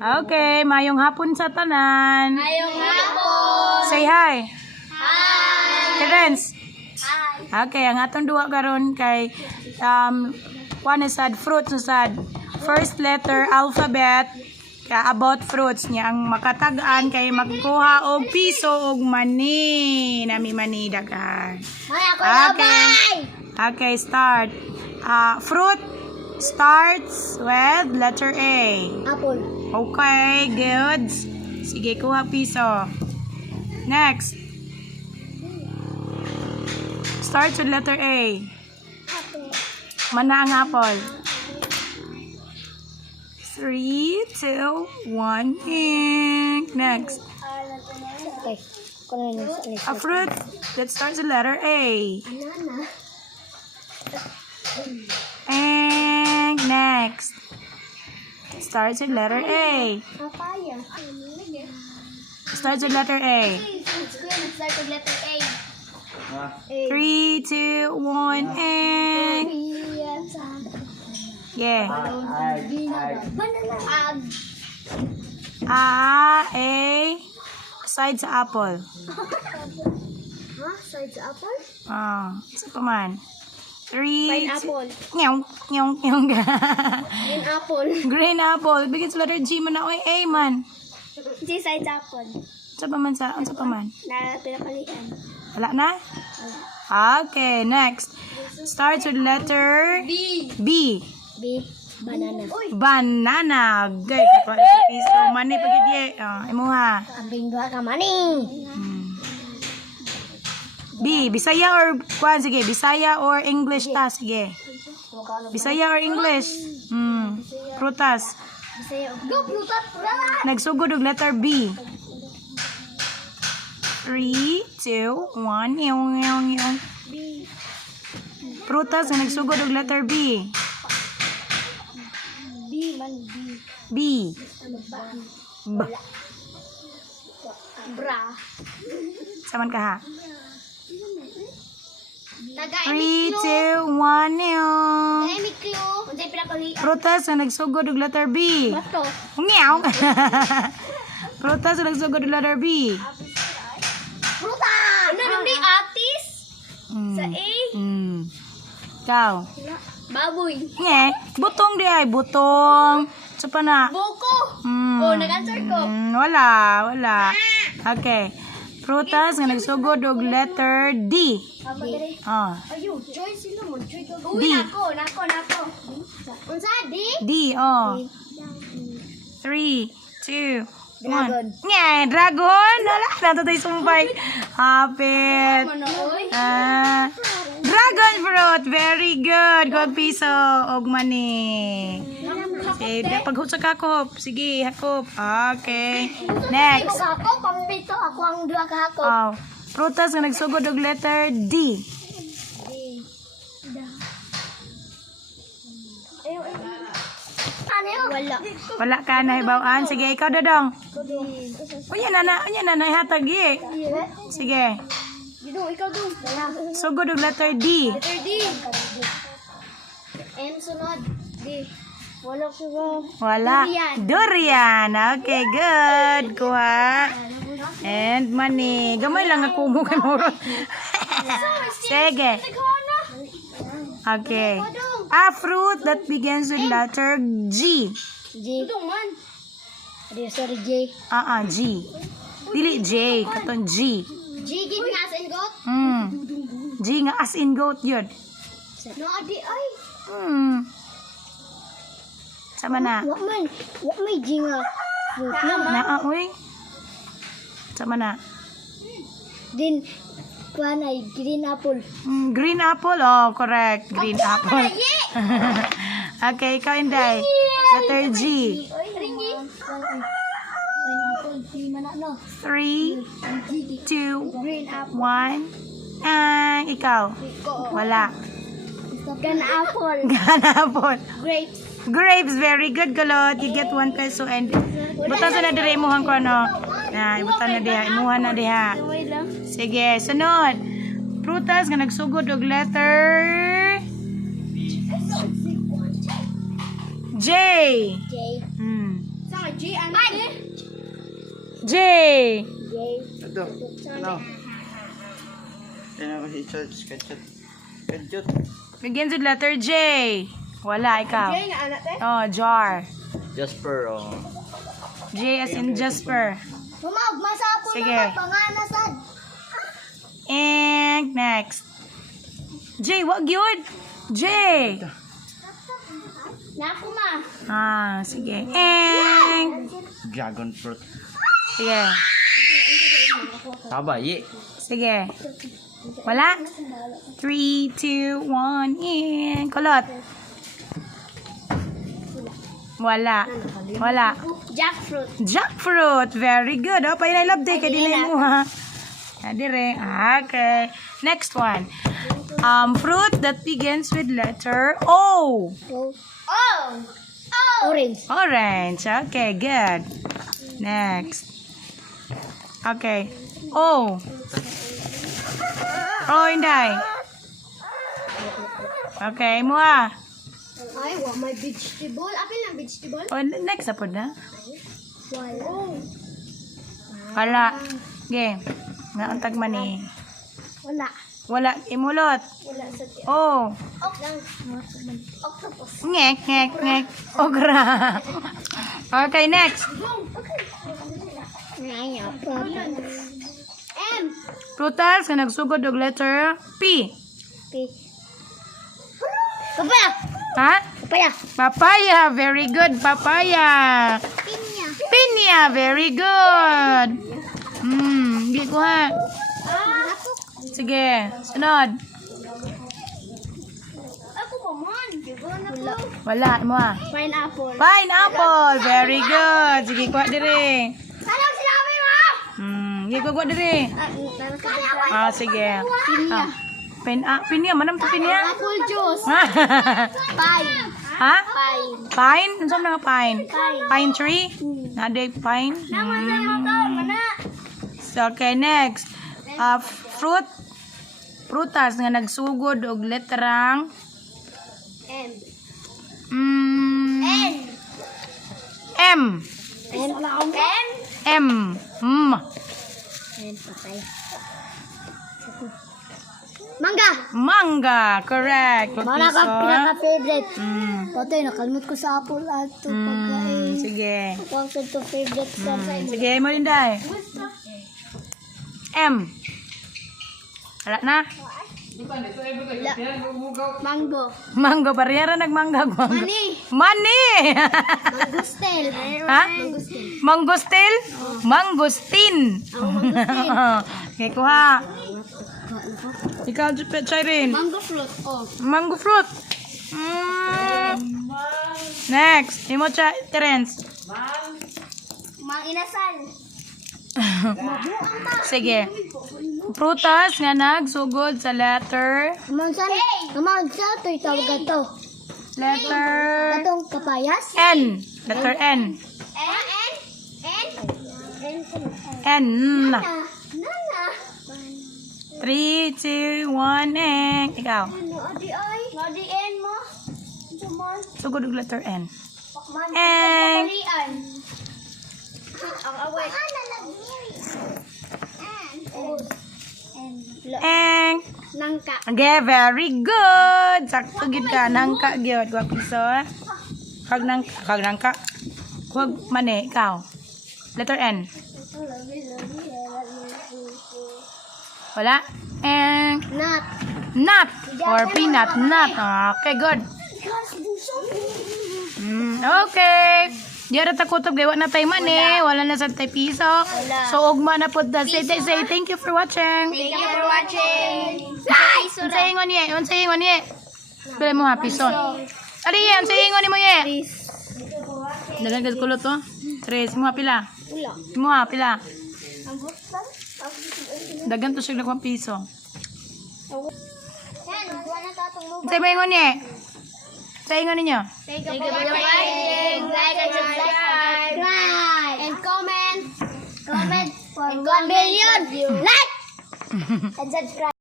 Okay, mayong hapon sa tanan. Ngayong hapon. Say hi. Hi. Terence. Hi. Okay, ang atong duwa karon kay one is sad fruits no sad. First letter alphabet ka about fruits niya ang makatag-an kay magkuha og piso og mani. Nami mani dagan. May ako Okay. labay. Okay, start. Fruit starts with letter A. Apple. Okay, good. Sige, kuha piso. Next. Starts with letter A. Apple. Mana ang apple. 3, 2, 1, ink. Next. Okay. Kunin mo A fruit that starts with letter A. Banana. And next. Starts with letter A. Papaya. Starts with letter A. Start with letter A. 3, 2, 1, and yeah. Banana. A. Side sa apple. Huh? Sides apple? Isa pa man. 3, Pineapple. Nyong, nyong, nyong. Green apple. Green apple. Bigyan sa letter G man na. Oy, A man. Si sides apple. Isa pa man sa, isa pa man. Na pinapalian. Wala na? Okay, next. Starts with letter B. B. B. Banana. Uy. Banana. Gay, kapag sa piso. Mani pagidye. Imuha. Kambing dua ka mani. B. Bisaya or, kuhan, sige. Bisaya or English ta, sige. Bisaya or English? Prutas. Go, Plutot. Nagsugod og letter B. 3, 2, 1. Yung. B. Prutas na nagsugod og letter B. B man B. B. B. Bra. Saman ka ha? Taga 3, 2, 1. Yung. Emiklo. Unsay pinapalian? Prutas na nagsugod og letter B. Bato. Meow. Prutas na nagsugod og letter B. Fruta. Ano di atis? Sa A. Ikaw. Baboy. Nge, butong di ay, butong. Sa pa na? Buko. Oh, nag-answer ko. Wala. Okay. Prutas nga nagsugod og letter D. Ayun, joy sila mo. Joy ka. D. Nako. Unsa di? D, 3, 2, 1. Dragon. Nge, dragon. Wala, nato tayo sumpay. Hapit. Manoy. Dragon fruit. Very good. God piso. Og mani. Sige, paghusag hakop. Sige, hakop. Okay. Next. Ako, pampito. Ako ang dua ka ako. Prutas nga nagsugod og letter D. Ano yun? Wala. Wala ka na hibawaan. Sige, ikaw dadong. Unya na ihatag eh. Sige. Dito, ikaw doon. Wala. Sugod og letter D. Letter D. M sunod. D. Wala siya. Wala. Durian. Okay, good. Kuha. And money. Gamay lang ako mo kay Morot. Sige. Okay. A fruit that begins with letter G. G. Sorry, J. G. Dili J. Katon G. G, gid nga as in goat. G nga as in goat yun. No, adi ay. Sama na. Wa may G nga. Fruit naman. Uy. Sama na. Din, kuhan ay green apple. Green apple. Oh, correct. Green apple. Okay, ikaw Inday. Letter G. Ringi. Pineapple, di man ano. 3, 2, Green apple. 1. Ikaw. Wala. Gan apple. Ganapon. Grapes. Grapes, very good, Galot. You get 1 peso and butan sa na dire imuhan ko ano. Ibutan na diha, imuhan na diha. Wait lang. Sige, sunod. Prutas nga nagsugod og letter J. J. Hmm. Saan G, ano? J. Ito. Ano? Yan ako si Church. Kajut. Begins with letter J. Wala, ikaw. J nga anak eh. Oh, jar. Jasper. Oh. J as in Jasper. Humag, masapo Sige. na panganasan. And next. J, wag yun. J. Naku ma. Sige. And. Dragon fruit. Sige. Tabayi. Sige. Wala? 3, 2, 1, and kulot. Wala. Wala. Jackfruit. Jackfruit. Very good. Oh, painay love day. Kaya dinay mo, ha? Adire. Okay. Next one. Fruit that begins with letter O. Oh. Orange. Orange. Okay, good. Next. Okay. O. Oh, Inday. Okay, mo ah. Ay, wa may vegetable. Apil ang vegetable? Oh, next na po na. Wala. Wala. Okay. Nauntag man eh. Wala. Wala. Imulot. Wala sa tiyan. Oh. Octopus. Ngek, ngek, ngek. Ogra. Okay, next. M. Prutas nga nagsugod og letter P. P. Papaya. Ha? Papaya. Papaya. Very good. Papaya. Pinya. Pinya. Very good. Hindi ko ha. Sige. Sunod. Ako pa man. Wala. Wala mo ah. Pineapple. Pineapple. Very good. Sige, kuha dire. Salam sinabi mo! Sige, kuha dire. Sige. Pinya. Pinya. Manam to pinya? Apple juice. Pine. Ha? Pine. Pine? Ano saan nga pine? Pine. Pine tree? Naday pine? Naman sa mga taon, mana. So, okay, next. Fruit. Prutas nga nagsugod og letrang M. mm, N. M. N na akong M? M. N, patay. Mangga. Manga. Correct. Mana ka pinaka-favorite. Patay, nakalimut ko sa apple at ito pagkain. Sige. Ako ang to favorite sa Sige, mo din day. M. Wala na. Mango. Mango. Parehara nagmangga. Mani. Mani. Mangustel. Ha? Mangustil? Mangustin. Okay, kuha. Ikaw, try rin. Mango fruit. Oh. Mango fruit. Next. Imo, Terence. Manginasal. Sige. Prutas nga nagsugod sa letter. Mansan. Mansa. Ito itawag ito. Letter Itong kapayas. N. Letter N. N. N. Nana. 3, 2, 1, and ikaw. Adi ay. Adi N mo. Suman. Sugod og letter N. Ang away. And Nangka. okay, very good. Sakto gid ka nangka gyud wa piso. Kag nangka. Kuwag mani ikaw. Letter N. Wala. And Nut. nut or peanut nut. Okay, good. Okay. Diara ta kutob gay wa na tay mani, wala na sa tay piso. So ugma na pud da say thank you for watching. Thank you for watching. Unsa ingon ye? Unsa ingon ye? Pila mo ha piso. Ali ye, unsa ingon nimo ye? Dagan gid kulot to. 3 mo ha pila. Wala. Mo ha pila. Ang buksan. Dagan to siya nagwa piso. Yan, wala tatong mo. Unsa mo ingon ye? Sa ingon ninyo? Thank you for watching. Like and subscribe. And comment. Comment for 1 million. Like and subscribe.